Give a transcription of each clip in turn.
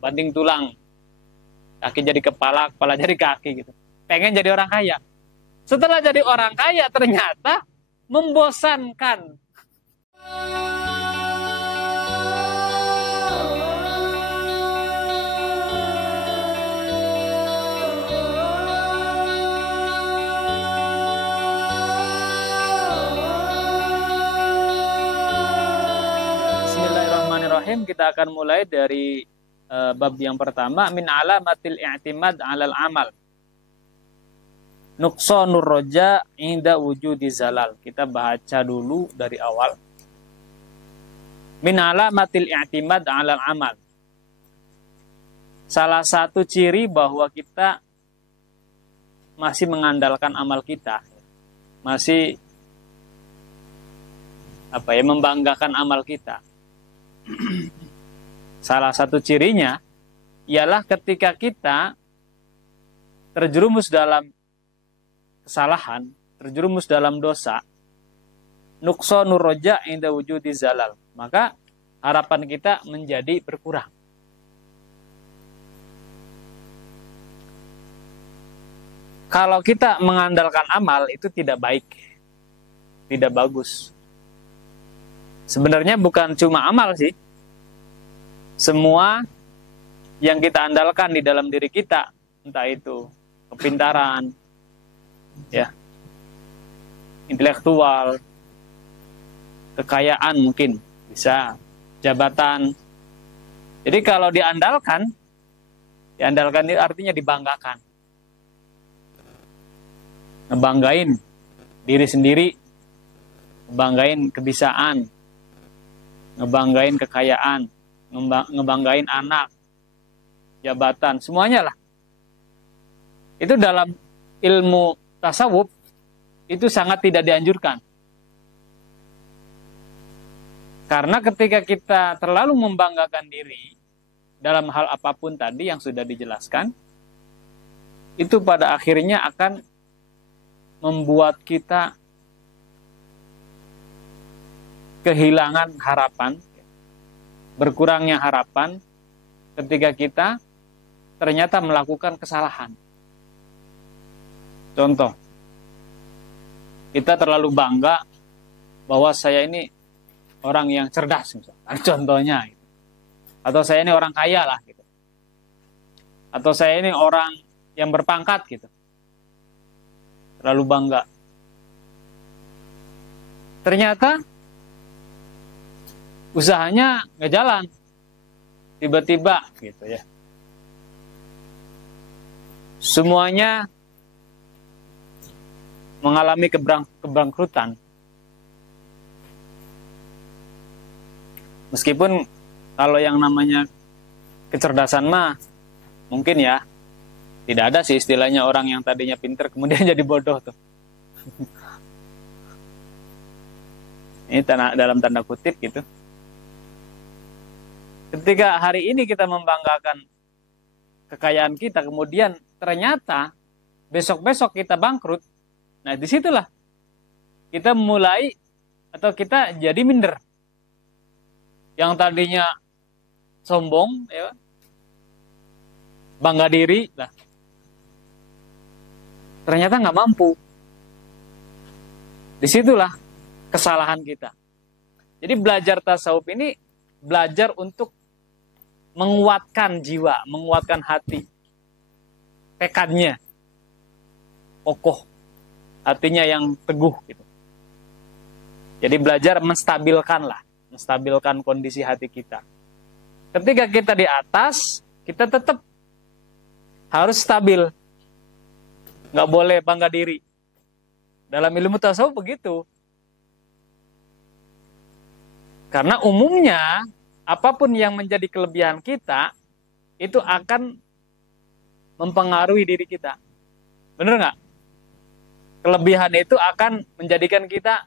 banting tulang, kaki jadi kepala, kepala jadi kaki gitu. Pengen jadi orang kaya. Setelah jadi orang kaya ternyata membosankan. Bismillahirrahmanirrahim. Kita akan mulai dari bab yang pertama, min alamatil i'timad 'alal amal. Nuqsanur roja inda wujudi zalal. Kita baca dulu dari awal. Min alamatil i'timad 'alal amal. Salah satu ciri bahwa kita masih mengandalkan amal kita. Masih membanggakan amal kita. Salah satu cirinya ialah ketika kita terjerumus dalam kesalahan, terjerumus dalam dosa, nuqsanur roja inda wujudi zalal, maka harapan kita menjadi berkurang. Kalau kita mengandalkan amal itu tidak baik, tidak bagus. Sebenarnya bukan cuma amal sih. Semua yang kita andalkan di dalam diri kita, entah itu kepintaran, ya, intelektual, kekayaan mungkin, bisa, jabatan. Jadi kalau diandalkan itu artinya dibanggakan. Ngebanggain diri sendiri, ngebanggain kebisaan, ngebanggain kekayaan, ngebanggain anak, jabatan, semuanya lah. Itu dalam ilmu tasawuf itu sangat tidak dianjurkan. Karena ketika kita terlalu membanggakan diri dalam hal apapun tadi yang sudah dijelaskan, itu pada akhirnya akan membuat kita kehilangan harapan, berkurangnya harapan ketika kita ternyata melakukan kesalahan. Contoh, kita terlalu bangga bahwa saya ini orang yang cerdas, misalnya. Contohnya, atau saya ini orang kaya lah, gitu. Atau saya ini orang yang berpangkat, gitu. Terlalu bangga. Ternyata usahanya nggak jalan, tiba-tiba gitu ya. Semuanya mengalami kebangkrutan. Meskipun kalau yang namanya kecerdasan mah mungkin ya tidak ada sih istilahnya orang yang tadinya pinter kemudian jadi bodoh tuh. Ini dalam tanda kutip gitu. Ketika hari ini kita membanggakan kekayaan kita, kemudian ternyata besok-besok kita bangkrut, nah disitulah kita mulai atau kita jadi minder. Yang tadinya sombong, ya, bangga diri, lah, ternyata nggak mampu. Disitulah kesalahan kita. Jadi belajar tasawuf ini belajar untuk menguatkan jiwa, menguatkan hati, tekadnya kokoh, hatinya yang teguh gitu. Jadi belajar menstabilkan kondisi hati kita. Ketika kita di atas, kita tetap harus stabil, nggak boleh bangga diri. Dalam ilmu tasawuf begitu. Karena umumnya apapun yang menjadi kelebihan kita itu akan mempengaruhi diri kita. Benar nggak? Kelebihan itu akan menjadikan kita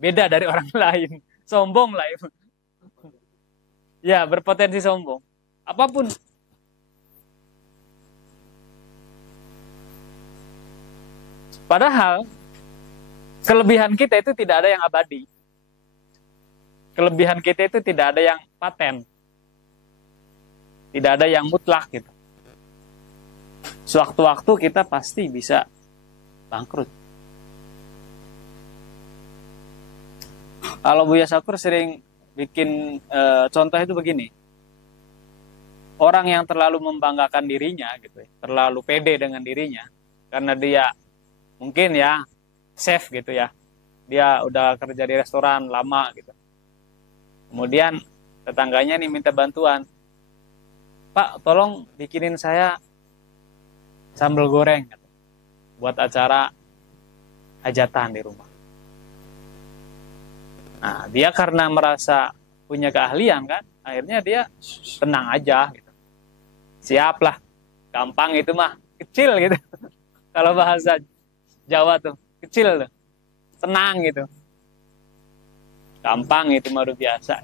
beda dari orang lain. Sombong lah itu. Ya, berpotensi sombong. Apapun. Padahal kelebihan kita itu tidak ada yang abadi. Kelebihan kita itu tidak ada yang paten. Tidak ada yang mutlak gitu. Sewaktu-waktu kita pasti bisa bangkrut. Kalau Buya Sakur sering bikin contoh itu begini. Orang yang terlalu membanggakan dirinya gitu ya, terlalu pede dengan dirinya karena dia mungkin ya chef gitu ya. Dia udah kerja di restoran lama gitu. Kemudian tetangganya nih minta bantuan. Pak, tolong bikinin saya sambal goreng gitu, buat acara hajatan di rumah. Nah, dia karena merasa punya keahlian kan, akhirnya dia tenang aja gitu. Siap lah, gampang itu mah, kecil gitu. Kalau bahasa Jawa tuh, kecil tuh, tenang gitu. Gampang itu mah udah biasa.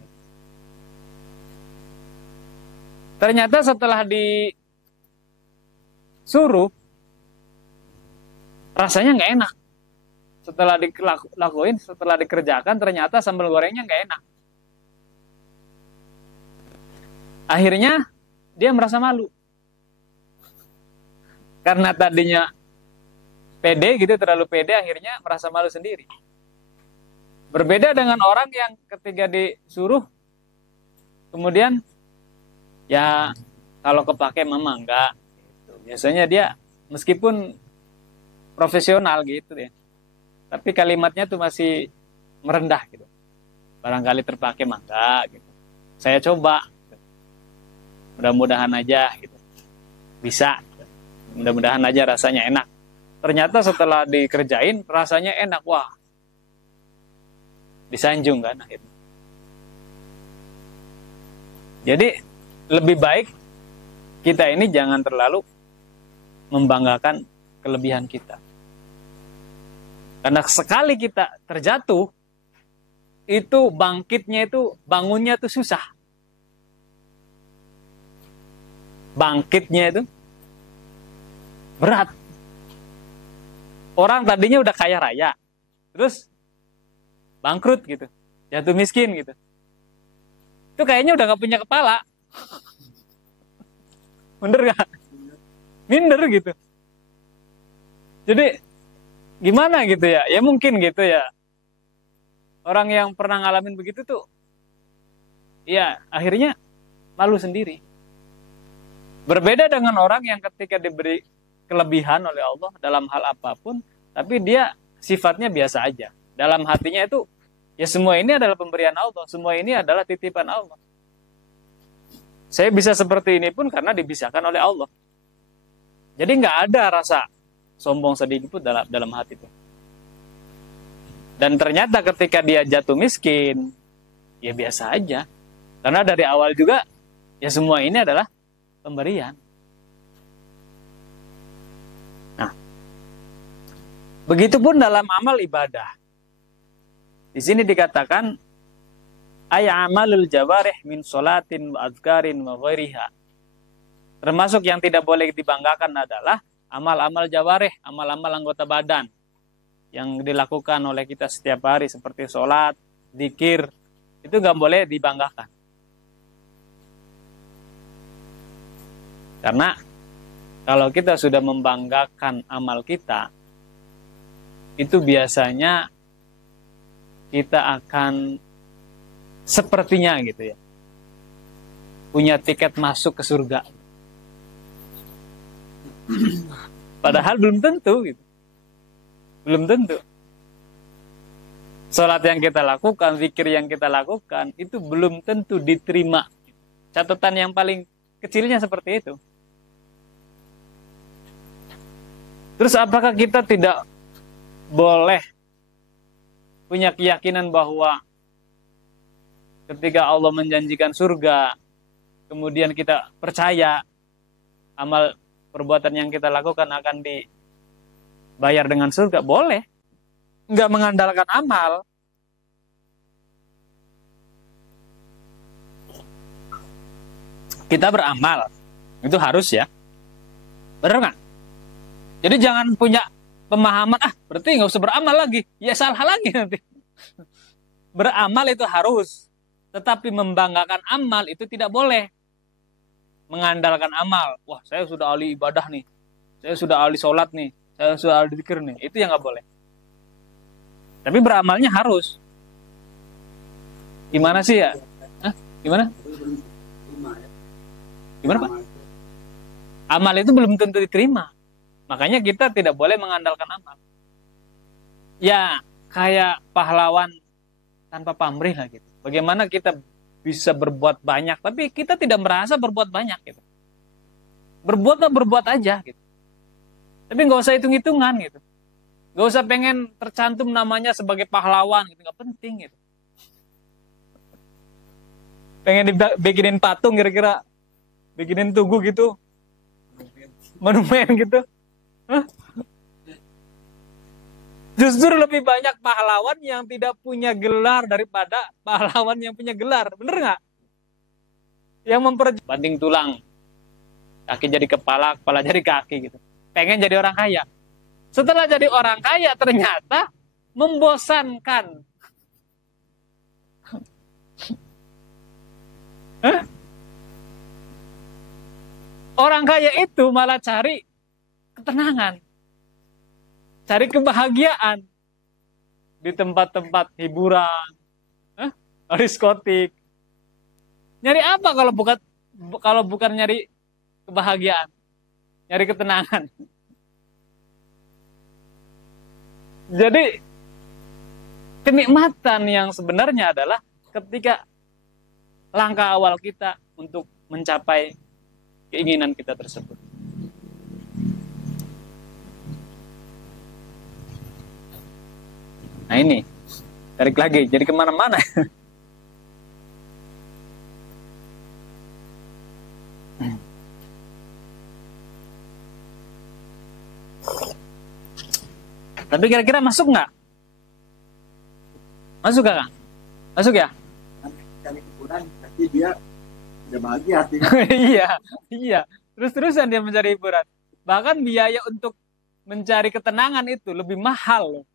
Ternyata setelah disuruh, rasanya nggak enak. Setelah dilakuin, setelah dikerjakan, ternyata sambal gorengnya nggak enak. Akhirnya dia merasa malu. Karena tadinya pede gitu, terlalu pede, akhirnya merasa malu sendiri. Berbeda dengan orang yang ketika disuruh, kemudian ya kalau kepake mama enggak. Gitu. Biasanya dia meskipun profesional gitu ya, tapi kalimatnya tuh masih merendah gitu. Barangkali terpakai mah enggak gitu. Saya coba. Mudah-mudahan aja gitu. Bisa. Mudah-mudahan aja rasanya enak. Ternyata setelah dikerjain rasanya enak. Wah. Disanjung kan akhirnya. Jadi lebih baik kita ini jangan terlalu membanggakan kelebihan kita. Karena sekali kita terjatuh, itu bangkitnya itu, bangunnya itu susah. Bangkitnya itu berat. Orang tadinya udah kaya raya, terus bangkrut gitu, jatuh miskin gitu. Itu kayaknya udah gak punya kepala. Bener gak? Minder gitu. Jadi gimana gitu ya? Ya mungkin gitu ya. Orang yang pernah ngalamin begitu tuh, ya akhirnya malu sendiri. Berbeda dengan orang yang ketika diberi kelebihan oleh Allah dalam hal apapun, tapi dia sifatnya biasa aja. Dalam hatinya itu, ya semua ini adalah pemberian Allah, semua ini adalah titipan Allah. Saya bisa seperti ini pun karena dibisahkan oleh Allah. Jadi nggak ada rasa sombong sedikit pun dalam hati itu. Dan ternyata ketika dia jatuh miskin, ya biasa aja. Karena dari awal juga, ya semua ini adalah pemberian. Nah, begitupun dalam amal ibadah. Di sini dikatakan ay amalul jawarih min sholatin wa azkarin wa ghairiha. Termasuk yang tidak boleh dibanggakan adalah amal-amal jawarih, amal-amal anggota badan yang dilakukan oleh kita setiap hari seperti sholat, zikir, itu nggak boleh dibanggakan. Karena kalau kita sudah membanggakan amal kita, itu biasanya kita akan sepertinya gitu ya, punya tiket masuk ke surga. Padahal belum tentu gitu. Belum tentu. Salat yang kita lakukan, zikir yang kita lakukan, itu belum tentu diterima. Catatan yang paling kecilnya seperti itu. Terus apakah kita tidak boleh punya keyakinan bahwa ketika Allah menjanjikan surga, kemudian kita percaya amal perbuatan yang kita lakukan akan dibayar dengan surga? Boleh. Nggak mengandalkan amal. Kita beramal. Itu harus ya. Benar nggak? Jadi jangan punya pemahaman, berarti nggak usah beramal lagi. Ya salah lagi nanti. Beramal itu harus. Tetapi membanggakan amal itu tidak boleh. mengandalkan amal. Wah, saya sudah ahli ibadah nih. Saya sudah ahli sholat nih. Saya sudah ahli zikir nih. Itu yang nggak boleh. Tapi beramalnya harus. Gimana sih ya? Hah? Gimana? Gimana, Pak? Amal itu belum tentu diterima. Makanya kita tidak boleh mengandalkan amal. Ya, kayak pahlawan tanpa pamrih lah gitu. Bagaimana kita bisa berbuat banyak, tapi kita tidak merasa berbuat banyak gitu. Berbuat aja gitu. Tapi nggak usah hitung-hitungan gitu. Nggak usah pengen tercantum namanya sebagai pahlawan gitu, nggak penting gitu. Pengen dibikinin patung kira-kira, bikinin tugu gitu, monumen gitu. Hah? Justru lebih banyak pahlawan yang tidak punya gelar daripada pahlawan yang punya gelar. Bener nggak? Yang banting tulang, kaki jadi kepala, kepala jadi kaki gitu. Pengen jadi orang kaya. Setelah jadi orang kaya ternyata membosankan. Hah? Orang kaya itu malah cari ketenangan, cari kebahagiaan di tempat-tempat hiburan, diskotik. Nyari apa kalau bukan nyari kebahagiaan, nyari ketenangan. Jadi kenikmatan yang sebenarnya adalah ketika langkah awal kita untuk mencapai keinginan kita tersebut. Nah ini, tarik lagi, jadi kemana-mana. Tapi kira-kira masuk nggak? Masuk nggak, Kang? Masuk ya? Cari hiburan, tapi dia tidak bahagia hatinya. Iya. Terus-terusan dia mencari hiburan. Bahkan biaya untuk mencari ketenangan itu lebih mahal loh